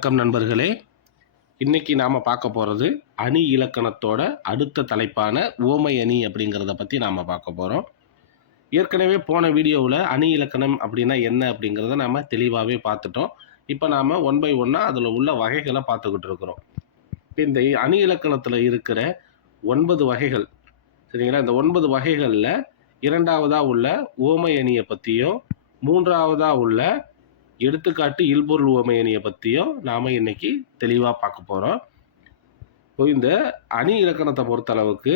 வணக்கம் நண்பர்களே. இன்னைக்கு நாம் பார்க்க போகிறது அணி இலக்கணத்தோட அடுத்த தலைப்பான ஓமை அணி அப்படிங்கிறத பற்றி நாம் பார்க்க போகிறோம் ஏற்கனவே போன வீடியோவில் அணி இலக்கணம் அப்படின்னா என்ன அப்படிங்கிறத நாம் தெளிவாகவே பார்த்துட்டோம். இப்போ நாம் ஒன் பை ஒன்னாக அதில் உள்ள வகைகளை பார்த்துக்கிட்டு இருக்கிறோம். இந்த அணி இலக்கணத்தில் இருக்கிற ஒன்பது வகைகள் சரிங்களா? இந்த ஒன்பது வகைகளில் இரண்டாவதாக உள்ள ஓமை அணியை பற்றியும் மூன்றாவதாக உள்ள எடுத்துக்காட்டு இல்பொருள் உவமையணியை பற்றியும் நாம் இன்னைக்கு தெளிவாக பார்க்க போகிறோம் இப்போ இந்த அணி இலக்கணத்தை பொறுத்தளவுக்கு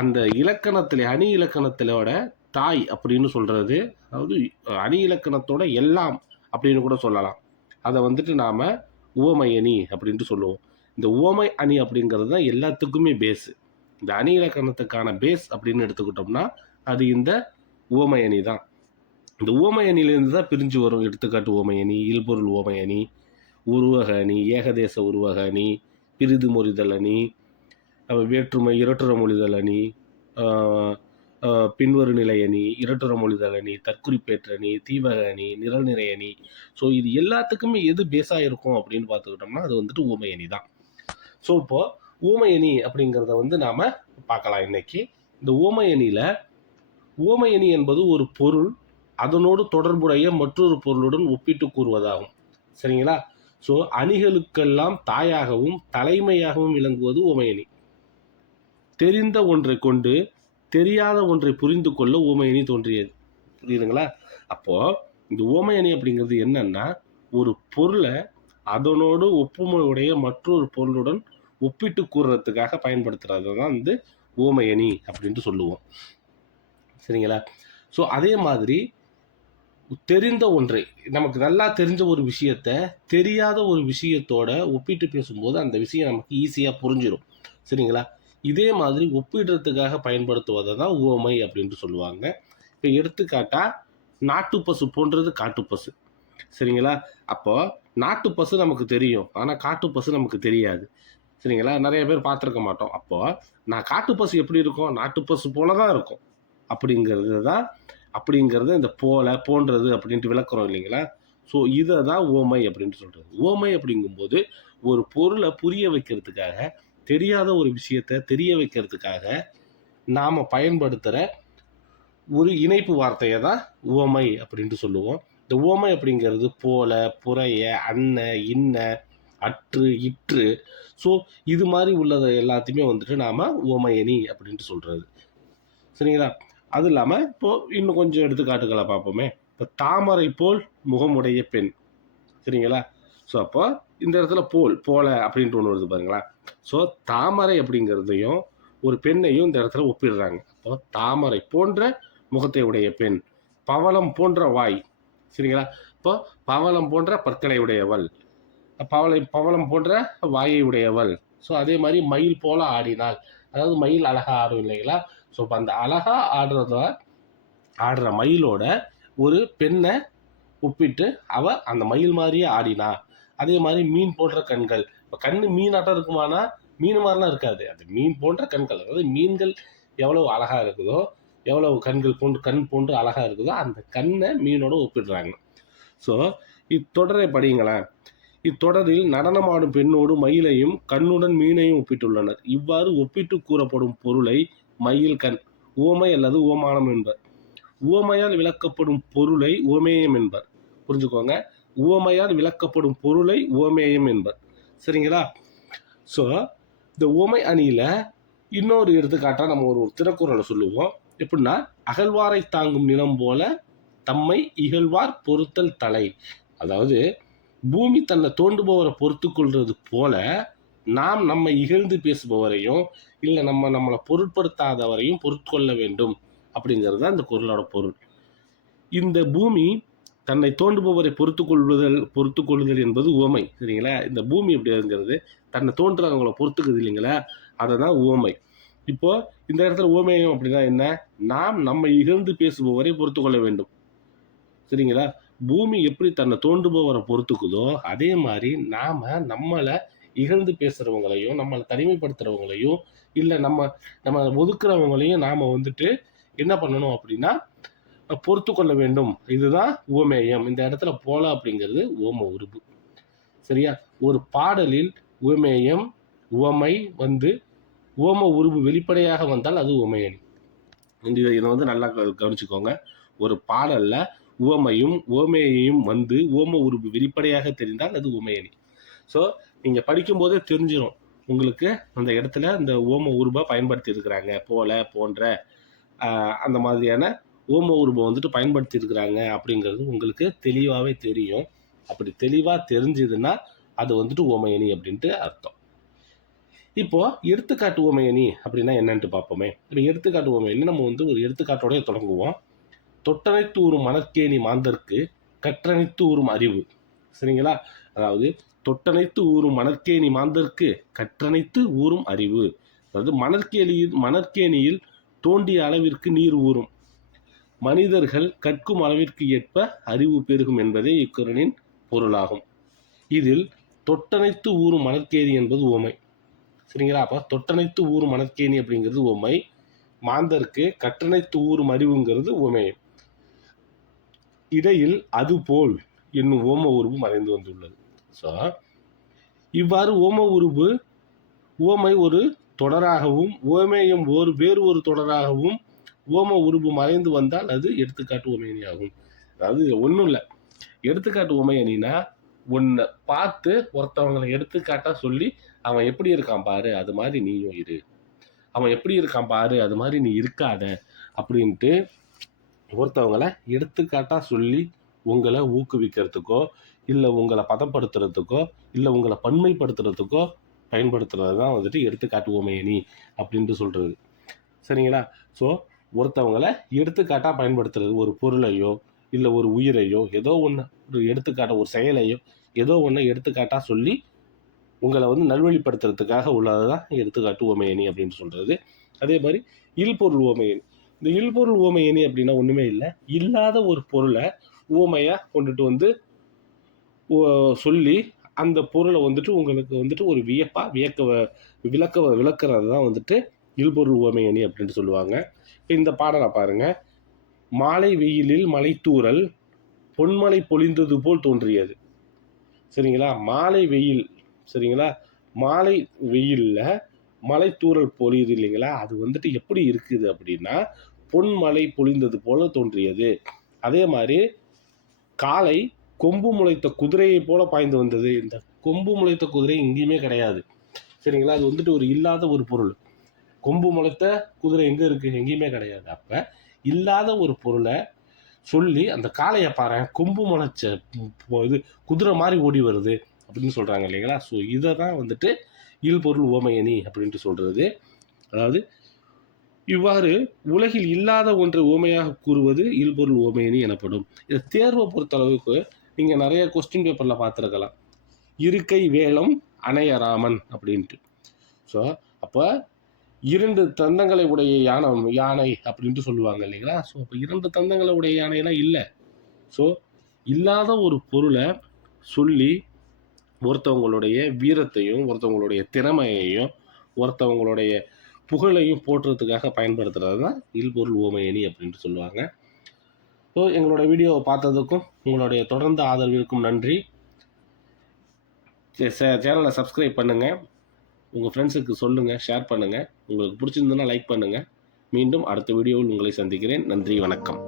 அந்த இலக்கணத்தில் அணி இலக்கணத்திலோட தாய் அப்படின்னு சொல்கிறது அதாவது அணி இலக்கணத்தோட எல்லாம் அப்படின்னு கூட சொல்லலாம். அதை வந்துட்டு நாம் உவமை அணி அப்படின்ட்டு சொல்லுவோம். இந்த உவமை அணி அப்படிங்கிறது தான் எல்லாத்துக்குமே பேஸு இந்த அணி இலக்கணத்துக்கான பேஸ் அப்படின்னு எடுத்துக்கிட்டோம்னா அது இந்த உவமை அணி தான். இந்த உவமை தான் பிரிஞ்சு வரும் எடுத்துக்காட்டு உவமை அணி இல்பொருள் உவமை உருவக அணி ஏகதேச உருவக அணி பிரிது மொழிதல் அணி வேற்றுமை இரட்டுற மொழிதல் அணி பின்வரு நிலை அணி இரட்டுற மொழிதல் அணி தற்குறிப்பேற்ற அணி தீவக அணி நிரல் நிறை அணி ஸோ இது எல்லாத்துக்குமே எது பேஸாக இருக்கும் அப்படின்னு பார்த்துக்கிட்டோம்னா அது வந்துட்டு ஊமை அணி தான். ஸோ இப்போது ஊமை அணி அப்படிங்கிறத வந்து நாம் பார்க்கலாம் இன்னைக்கு. இந்த ஊமை அணியில் ஊமை அணி என்பது ஒரு பொருள் அதனோடு தொடர்புடைய மற்றொரு பொருளுடன் ஒப்பிட்டு கூறுவதாகும். சரிங்களா? ஸோ அணிகளுக்கெல்லாம் தாயாகவும் தலைமையாகவும் விளங்குவது உமையணி தெரிந்த ஒன்றை கொண்டு தெரியாத ஒன்றை புரிந்து கொள்ள உமையணி தோன்றியது. புரியுதுங்களா? அப்போ இந்த உமையணி அப்படிங்கிறது என்னன்னா ஒரு பொருளை அதனோடு ஒப்புமையுடைய மற்றொரு பொருளுடன் ஒப்பிட்டு கூறுறதுக்காக பயன்படுத்துறது தான் வந்து ஓமையணி அப்படின்ட்டு சொல்லுவோம். சரிங்களா? ஸோ அதே மாதிரி தெரிந்த ஒன்றை நமக்கு நல்லா தெரிஞ்ச ஒரு விஷயத்த தெரியாத ஒரு விஷயத்தோட ஒப்பிட்டு பேசும்போது அந்த விஷயம் நமக்கு ஈஸியாக புரிஞ்சிடும் சரிங்களா? இதே மாதிரி ஒப்பிடுறதுக்காக பயன்படுத்துவதை தான் உவமை அப்படின்ட்டு சொல்லுவாங்க. இப்போ எடுத்துக்காட்டால் நாட்டு பசு போன்றது காட்டு பசு. சரிங்களா? அப்போ நாட்டு பசு நமக்கு தெரியும். ஆனால் காட்டு பசு நமக்கு தெரியாது. சரிங்களா? நிறைய பேர் பார்த்துருக்க மாட்டோம். அப்போ நான் காட்டு பசு எப்படி இருக்கும்? நாட்டு பசு போல தான் இருக்கும். அப்படிங்கிறது தான் அப்படிங்கிறது இந்த போல போன்றது அப்படின்ட்டு விளக்குறோம் இல்லைங்களா? ஸோ இதை தான் ஓமை அப்படின்ட்டு சொல்கிறது ஓமை அப்படிங்கும்போது ஒரு பொருளை புரிய வைக்கிறதுக்காக தெரியாத ஒரு விஷயத்த தெரிய வைக்கிறதுக்காக நாம் பயன்படுத்துகிற ஒரு இணைப்பு வார்த்தையை தான் ஓமை அப்படின்ட்டு சொல்லுவோம். இந்த ஓமை அப்படிங்கிறது போல புறைய அன்ன இன்ன அற்று இற்று. ஸோ இது மாதிரி உள்ளதை எல்லாத்தையுமே வந்துட்டு நாம் ஓமையணி அப்படின்ட்டு சொல்கிறது சரிங்களா? அது இல்லாமல் இப்போ இன்னும் கொஞ்சம் எடுத்துக்காட்டுகளை பார்ப்போமே. இப்போ தாமரை போல் முகமுடைய பெண். சரிங்களா? ஸோ அப்போ இந்த இடத்துல போல் போல அப்படின்ட்டு ஒன்று வருது பாருங்களா? ஸோ தாமரை அப்படிங்கிறதையும் ஒரு பெண்ணையும் இந்த இடத்துல ஒப்பிடுறாங்க. அப்போ தாமரை போன்ற முகத்தை உடைய பெண் பவளம் போன்ற வாய். சரிங்களா? இப்போ பவளம் போன்ற பற்களை உடையவள். பவளை பவளம் போன்ற வாயை உடையவள். ஸோ அதே மாதிரி மயில் போல ஆடினாள். அதாவது மயில் அழகா ஆடும் இல்லைங்களா? ஸோ இப்போ அந்த அழகா ஆடுறத ஆடுற மயிலோட ஒரு பெண்ணை ஒப்பிட்டு அவ அந்த மயில் மாதிரியே ஆடினா அதே மாதிரி மீன் போன்ற கண்கள். இப்போ கண் மீனாட்டம் இருக்குமானா மீன் மாதிரிலாம் இருக்காது. அது மீன் போன்ற கண்கள். அதாவது மீன்கள் எவ்வளவு அழகாக இருக்குதோ எவ்வளவு கண்கள் போன்று கண் போன்று அழகாக இருக்குதோ அந்த கண்ணை மீனோட ஒப்பிடுறாங்க. ஸோ இத்தொடரை படியுங்களேன். இத்தொடரில் நடனமாடும் பெண்ணோடு மயிலையும் கண்ணுடன் மீனையும் ஒப்பிட்டுள்ளனர். இவ்வாறு ஒப்பிட்டு கூறப்படும் பொருளை மயில் கண் ஓமை அல்லது ஓமானம் என்பர். உவமையால் விளக்கப்படும் பொருளை உவமேயம் என்பர். புரிஞ்சுக்கோங்க. உவமையால் விளக்கப்படும் பொருளை உவமேயம் என்பர். சரிங்களா? ஸோ இந்த உவமை அணியில் இன்னொரு எடுத்துக்காட்டாக நம்ம ஒரு திருக்குறளை சொல்லுவோம். எப்படின்னா அகழ்வாரை தாங்கும் நிலம் போல தம்மை இகழ்வார் பொருத்தல் தலை. அதாவது பூமி தன்னை தோண்டுபவரை பொறுத்து கொள்வது போல நாம் நம்மை இகழ்ந்து பேசுபவரையும் இல்லை நம்ம நம்மளை பொருட்படுத்தாதவரையும் பொருட்கொள்ள வேண்டும் அப்படிங்கிறது தான் இந்த குரலோட பொருள். இந்த பூமி தன்னை தோண்டுபவரை பொறுத்து கொள்வதல் பொறுத்து கொள்ளுதல் என்பது உவமை சரிங்களா? இந்த பூமி எப்படிங்கிறது தன்னை தோன்றவங்களை பொறுத்துக்குது இல்லைங்களா? அதை தான் உவமை. இப்போ இந்த இடத்துல உவமையம் அப்படின்னா என்ன? நாம் நம்ம இகழ்ந்து பேசுபவரை பொறுத்து கொள்ள வேண்டும். சரிங்களா? பூமி எப்படி தன்னை தோண்டுபவரை பொறுத்துக்குதோ அதே மாதிரி நாம் நம்மளை இகழ்ந்து பேசுறவங்களையும் நம்மளை தனிமைப்படுத்துறவங்களையும் இல்லை நம்ம நம்ம ஒதுக்குறவங்களையும் நாம வந்துட்டு என்ன பண்ணணும் அப்படின்னா பொறுத்து கொள்ள வேண்டும். இதுதான் உவமேயம். இந்த இடத்துல போல அப்படிங்கிறது ஓம உருபு சரியா? ஒரு பாடலில் உவமேயம் உவமை வந்து உவம உருவு வெளிப்படையாக வந்தால் அது உவமையணி இந்த இதை வந்து நல்லா க- கவனிச்சுக்கோங்க. ஒரு பாடல்ல உவமையும் உவமையையும் வந்து உவம உருவு வெளிப்படையாக தெரிந்தால் அது உமையணி ஸோ நீங்கள் படிக்கும்போதே தெரிஞ்சிடும் உங்களுக்கு அந்த இடத்துல இந்த ஓம உருபா பயன்படுத்தி இருக்கிறாங்க போல போன்ற அந்த மாதிரியான ஓம உருபம் வந்துட்டு பயன்படுத்தி இருக்கிறாங்க அப்படிங்கிறது உங்களுக்கு தெளிவாகவே தெரியும். அப்படி தெளிவாக தெரிஞ்சதுன்னா அது வந்துட்டு ஓமையணி அப்படின்ட்டு அர்த்தம். இப்போது எடுத்துக்காட்டு ஓமையணி அப்படின்னா என்னன்ட்டு பார்ப்போமே. இப்போ எடுத்துக்காட்டு ஓமையணி நம்ம வந்து ஒரு எடுத்துக்காட்டோடய தொடங்குவோம். தொட்டனைத்து ஒரு மணற்கேணி மாந்தர்க்கு கற்றனைத்து ஊறும் அறிவு. சரிங்களா? அதாவது தொட்டனைத்து ஊறும் மணற்கேணி மாந்தர்க்கு கற்றனைத்து ஊறும் அறிவு. அதாவது மணற்கேணியில் மணற்கேணியில் தோண்டிய அளவிற்கு நீர் ஊறும். மனிதர்கள் கற்கும் அளவிற்கு ஏற்ப அறிவு பெருகும் என்பதே இக்குறளின் பொருளாகும். இதில் தொட்டனைத்து ஊறும் மணற்கேணி என்பது உமை சரிங்களா? அப்போ தொட்டனைத்து ஊறும் மணற்கேணி அப்படிங்கிறது உமை மாந்தர்க்கு கற்றனைத்து ஊறும் அறிவுங்கிறது உமை இடையில் அதுபோல் என்னும் ஓம உருவம் மறைந்து வந்துள்ளது. ஸோ இவ்வாறு ஓம உருவு உவமை ஒரு தொடராகவும் ஓமேயம் ஒரு வேறு ஒரு தொடராகவும் ஓம உருவு மறைந்து வந்தால் அது எடுத்துக்காட்டு ஓமையணி ஆகும். அதாவது ஒன்றும் இல்லை. எடுத்துக்காட்டு உவமையணினா ஒன்றை பார்த்து ஒருத்தவங்களை எடுத்துக்காட்டாக சொல்லி அவன் எப்படி இருக்கான் பாரு அது மாதிரி நீயும் இரு. அவன் எப்படி இருக்கான் பாரு அது மாதிரி நீ இருக்காத அப்படின்ட்டு ஒருத்தவங்கள எடுத்துக்காட்டாக சொல்லி உங்களை ஊக்குவிக்கிறதுக்கோ இல்லை உங்களை பதப்படுத்துறதுக்கோ இல்லை உங்களை பன்மைப்படுத்துறதுக்கோ பயன்படுத்துறது தான் வந்துட்டு எடுத்துக்காட்டு உமையணி அப்படின்ட்டு சொல்கிறது சரிங்களா? ஸோ ஒருத்தவங்களை எடுத்துக்காட்டாக பயன்படுத்துறது ஒரு பொருளையோ இல்லை ஒரு உயிரையோ ஏதோ ஒன்று ஒரு எடுத்துக்காட்ட ஒரு செயலையோ ஏதோ ஒன்று எடுத்துக்காட்டாக சொல்லி உங்களை வந்து நல்வழிப்படுத்துறதுக்காக உள்ளது தான் எடுத்துக்காட்டு ஓமையணி அப்படின்னு சொல்கிறது அதே மாதிரி இல்பொருள் ஓமையணி இந்த இல்பொருள் ஓமையணி அப்படின்னா ஒன்றுமே இல்லை. இல்லாத ஒரு பொருளை உவமையாக கொண்டுட்டு வந்து சொல்லி அந்த பொருளை வந்துட்டு உங்களுக்கு வந்துட்டு ஒரு வியப்பா வியக்க வ- விளக்க விளக்குறது தான் வந்துட்டு இல்பொருள் உவமையணி அப்படின்ட்டு சொல்லுவாங்க. இந்த பாடலை பாருங்க. மாலை வெயிலில் மலைத்தூரல் பொன்மலை பொழிந்தது போல் தோன்றியது. சரிங்களா? மாலை வெயில் சரிங்களா? மாலை வெயிலில் மலைத்தூரல் பொழியுது இல்லைங்களா? அது வந்துட்டு எப்படி இருக்குது அப்படின்னா பொன்மலை பொழிந்தது போல தோன்றியது. அதே மாதிரி காலை கொம்பு முளைத்த குதிரையை போல பாய்ந்து வந்தது. இந்த கொம்பு முளைத்த குதிரை எங்கேயுமே கிடையாது. சரிங்களா? அது வந்துட்டு ஒரு இல்லாத ஒரு பொருள். கொம்பு முளைத்த குதிரை எங்கே இருக்குது எங்கேயுமே கிடையாது. அப்போ இல்லாத ஒரு பொருளை சொல்லி அந்த காளையை பாரு கொம்பு முளைச்ச இது குதிரை மாதிரி ஓடி வருது அப்படின்னு சொல்கிறாங்க இல்லைங்களா? ஸோ இதை தான் வந்துட்டு இல்பொருள் ஓமையணி அப்படின்ட்டு சொல்கிறது அதாவது இவ்வாறு உலகில் இல்லாத ஒன்றை ஓமையாக கூறுவது இல்பொருள் ஓமையணி எனப்படும். இதை தேர்வை பொறுத்தளவுக்கு நீங்கள் நிறைய கொஸ்டின் பேப்பரில் பார்த்துருக்கலாம். இருக்கை வேலம் அணையராமன் அப்படின்ட்டு. ஸோ அப்போ இரண்டு தந்தங்களை உடைய யானை யானை அப்படின்ட்டு சொல்லுவாங்க இல்லைங்களா? ஸோ அப்போ இரண்டு தந்தங்களை உடைய யானைலாம் இல்லை. ஸோ இல்லாத ஒரு பொருளை சொல்லி ஒருத்தவங்களுடைய வீரத்தையும் ஒருத்தவங்களுடைய திறமையையும் ஒருத்தவங்களுடைய புகழையும் போற்றுறதுக்காக பயன்படுத்துகிறது தான் இல்பொருள் ஓமையணி அப்படின்ட்டு சொல்லுவாங்க. ஸோ எங்களோட வீடியோவை பார்த்ததுக்கும் உங்களுடைய தொடர்ந்து ஆதரவிற்கும் நன்றி. சேனலை சப்ஸ்கிரைப் பண்ணுங்கள் உங்கள் ஃப்ரெண்ட்ஸுக்கு சொல்லுங்கள் ஷேர் பண்ணுங்கள் உங்களுக்கு பிடிச்சிருந்ததுன்னா லைக் பண்ணுங்கள் மீண்டும் அடுத்த வீடியோவில் உங்களை சந்திக்கிறேன். நன்றி வணக்கம்.